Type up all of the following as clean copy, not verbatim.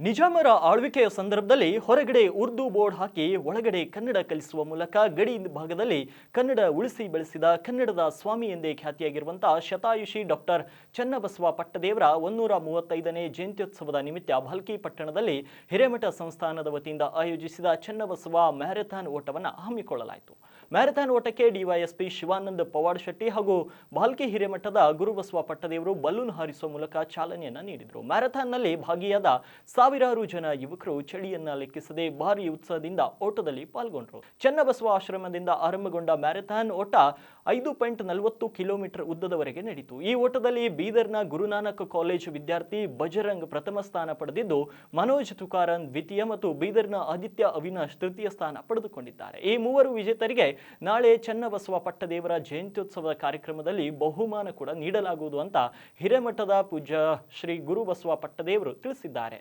ನಿಜಾಮರ ಆಳ್ವಿಕೆಯ ಸಂದರ್ಭದಲ್ಲಿ ಹೊರಗಡೆ ಉರ್ದು ಬೋರ್ಡ್ ಹಾಕಿ ಒಳಗಡೆ ಕನ್ನಡ ಕಲಿಸುವ ಮೂಲಕ ಗಡಿ ಭಾಗದಲ್ಲಿ ಕನ್ನಡ ಉಳಿಸಿ ಬೆಳೆಸಿದ ಕನ್ನಡದ ಸ್ವಾಮಿ ಎಂದೇ ಖ್ಯಾತಿಯಾಗಿರುವಂತಹ ಶತಾಯುಷಿ ಡಾಕ್ಟರ್ ಚನ್ನಬಸವ ಪಟ್ಟದೇವರ 135ನೇ ಜಯಂತ್ಯೋತ್ಸವದ ನಿಮಿತ್ತ ಭಾಲ್ಕಿ ಪಟ್ಟಣದಲ್ಲಿ ಹಿರೇಮಠ ಸಂಸ್ಥಾನದ ವತಿಯಿಂದ ಆಯೋಜಿಸಿದ ಚನ್ನಬಸವ ಮ್ಯಾರಥಾನ್ ಓಟವನ್ನು ಹಮ್ಮಿಕೊಳ್ಳಲಾಯಿತು. ಮ್ಯಾರಥಾನ್ ಓಟಕ್ಕೆ ಡಿವೈಎಸ್ಪಿ ಶಿವಾನಂದ ಪವಾಡ್ ಶೆಟ್ಟಿ ಹಾಗೂ ಭಾಲ್ಕಿ ಹಿರೇಮಠದ ಗುರುಬಸವ ಪಟ್ಟದೇವರು ಬಲೂನ್ ಹಾರಿಸುವ ಮೂಲಕ ಚಾಲನೆಯನ್ನ ನೀಡಿದರು. ಮ್ಯಾರಥಾನ್ನಲ್ಲಿ ಭಾಗಿಯಾದ ಸಾವಿರಾರು ಜನ ಯುವಕರು ಚಳಿಯನ್ನ ಲೆಕ್ಕಿಸದೆ ಭಾರಿ ಉತ್ಸಾಹದಿಂದ ಓಟದಲ್ಲಿ ಪಾಲ್ಗೊಂಡರು. ಚನ್ನಬಸವ ಆಶ್ರಮದಿಂದ ಆರಂಭಗೊಂಡ ಮ್ಯಾರಥಾನ್ ಓಟ 5.40 ಕಿಲೋಮೀಟರ್ ಉದ್ದದವರೆಗೆ ನಡೆಯಿತು. ಈ ಓಟದಲ್ಲಿ ಬೀದರ್ನ ಗುರುನಾನಕ್ ಕಾಲೇಜ್ ವಿದ್ಯಾರ್ಥಿ ಬಜರಂಗ್ ಪ್ರಥಮ ಸ್ಥಾನ ಪಡೆದಿದ್ದು, ಮನೋಜ್ ತುಕಾರನ್ ದ್ವಿತೀಯ ಮತ್ತು ಬೀದರ್ನ ಆದಿತ್ಯ ಅವಿನಾಶ್ ತೃತೀಯ ಸ್ಥಾನ ಪಡೆದುಕೊಂಡಿದ್ದಾರೆ. ಈ ಮೂವರು ವಿಜೇತರಿಗೆ ನಾಳೆ ಚನ್ನಬಸವ ಪಟ್ಟದೇವರ ಜಯಂತ್ಯೋತ್ಸವದ ಕಾರ್ಯಕ್ರಮದಲ್ಲಿ ಬಹುಮಾನ ಕೂಡ ನೀಡಲಾಗುವುದು ಅಂತ ಹಿರೇಮಠದ ಪೂಜ್ಯ ಶ್ರೀ ಗುರುಬಸವ ಪಟ್ಟದೇವರು ತಿಳಿಸಿದ್ದಾರೆ.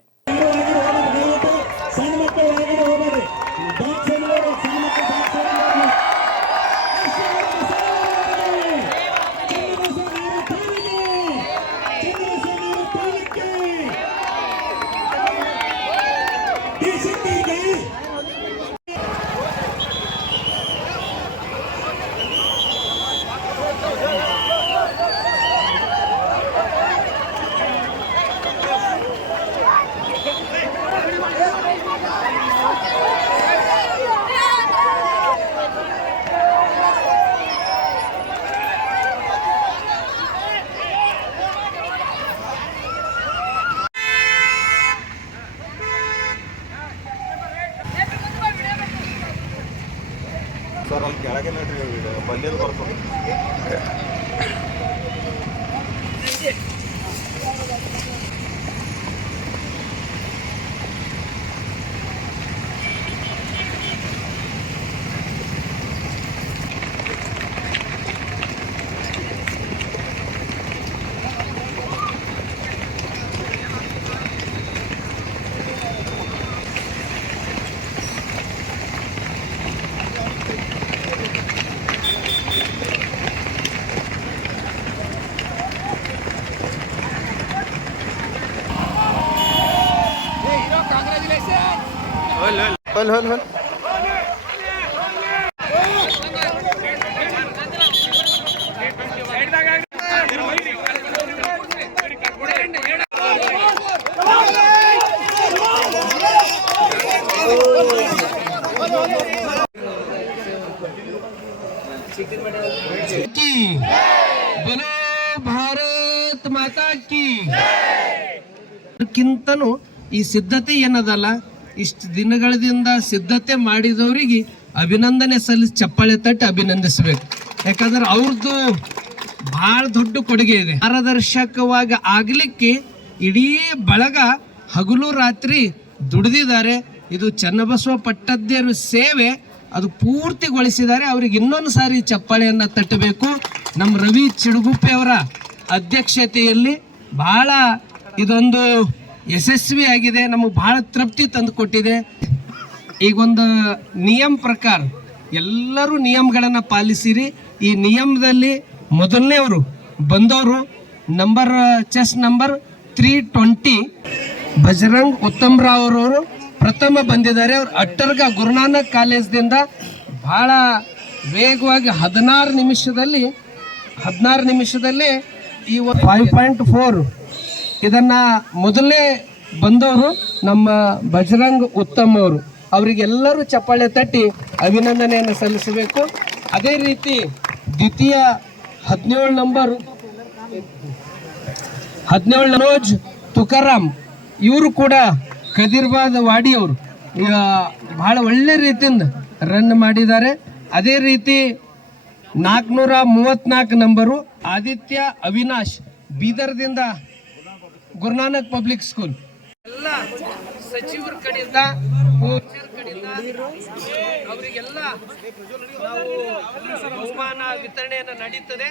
ಸರ್ ಅಲ್ಲಿ ಕೆಳಗೆ ನೋಡ್ರಿ ಬಂದಿದ್ದು ಬರ್ತದೆ. हल बोलो भारत माता की ಕಿಂತನೂ ಈ ಸಿದ್ಧತೆ ಏನದಲ್ಲ, ಇಷ್ಟು ದಿನಗಳಿಂದ ಸಿದ್ಧತೆ ಮಾಡಿದವರಿಗೆ ಅಭಿನಂದನೆ ಸಲ್ಲಿಸಿ ಚಪ್ಪಾಳೆ ತಟ್ಟಿ ಅಭಿನಂದಿಸಬೇಕು. ಯಾಕಂದ್ರೆ ಅವ್ರದ್ದು ಭಾಳ ದೊಡ್ಡ ಕೊಡುಗೆ ಇದೆ. ಪಾರದರ್ಶಕವಾಗಿ ಆಗಲಿಕ್ಕೆ ಇಡೀ ಬಳಗ ಹಗಲು ರಾತ್ರಿ ದುಡಿದಿದ್ದಾರೆ. ಇದು ಚನ್ನಬಸವ ಪಟ್ಟದೇವರ ಸೇವೆ ಅದು ಪೂರ್ತಿಗೊಳಿಸಿದ್ದಾರೆ. ಅವ್ರಿಗೆ ಇನ್ನೊಂದು ಸಾರಿ ಚಪ್ಪಾಳೆಯನ್ನು ತಟ್ಟಬೇಕು. ನಮ್ಮ ರವಿ ಚಿಡುಗುಪ್ಪೆ ಅವರ ಅಧ್ಯಕ್ಷತೆಯಲ್ಲಿ ಬಹಳ ಇದೊಂದು ಯಶಸ್ವಿ ಆಗಿದೆ. ನಮಗೆ ಬಹಳ ತೃಪ್ತಿ ತಂದು ಕೊಟ್ಟಿದೆ. ಈಗೊಂದು ನಿಯಮ ಪ್ರಕಾರ ಎಲ್ಲರೂ ನಿಯಮಗಳನ್ನು ಪಾಲಿಸಿರಿ. ಈ ನಿಯಮದಲ್ಲಿ ಮೊದಲನೇವರು ಬಂದವರು ಚೆಸ್ ನಂಬರ್ 320 ಬಜರಂಗ್ ಉತ್ತಮ್ ರಾವ್ ಅವರು ಪ್ರಥಮ ಬಂದಿದ್ದಾರೆ. ಅವರು ಅಟ್ಟರ್ಗ ಗುರುನಾನಕ್ ಕಾಲೇಜ್ದಿಂದ ಬಹಳ ವೇಗವಾಗಿ 16 ನಿಮಿಷದಲ್ಲಿ ಈ 5.4 ಇದನ್ನು ಮೊದಲೇ ಬಂದವರು ನಮ್ಮ ಬಜರಂಗ್ ಉತ್ತಮ್ ಅವರು. ಅವರಿಗೆಲ್ಲರೂ ಚಪ್ಪಾಳೆ ತಟ್ಟಿ ಅಭಿನಂದನೆಯನ್ನು ಸಲ್ಲಿಸಬೇಕು. ಅದೇ ರೀತಿ ದ್ವಿತೀಯ 17 ನಂಬರ್ ಮನೋಜ್ ತುಕಾರಾಮ್ ಇವರು ಕೂಡ ಕದಿರ್ಬಾದ್ ವಾಡಿಯವರು ಬಹಳ ಒಳ್ಳೆ ರೀತಿಯಿಂದ ರನ್ ಮಾಡಿದ್ದಾರೆ. ಅದೇ ರೀತಿ 434 ನಂಬರು ಆದಿತ್ಯ ಅವಿನಾಶ್ ಬೀದರ್ದಿಂದ ಗುರುನಾನಕ್ ಪಬ್ಲಿಕ್ ಸ್ಕೂಲ್. ಎಲ್ಲ ಸಚಿವರ ಕಡೆಯಿಂದ ಅವರಿಗೆಲ್ಲ ನಾವು ಬಹುಮಾನ ವಿತರಣೆಯನ್ನು ನಡೀತದೆ.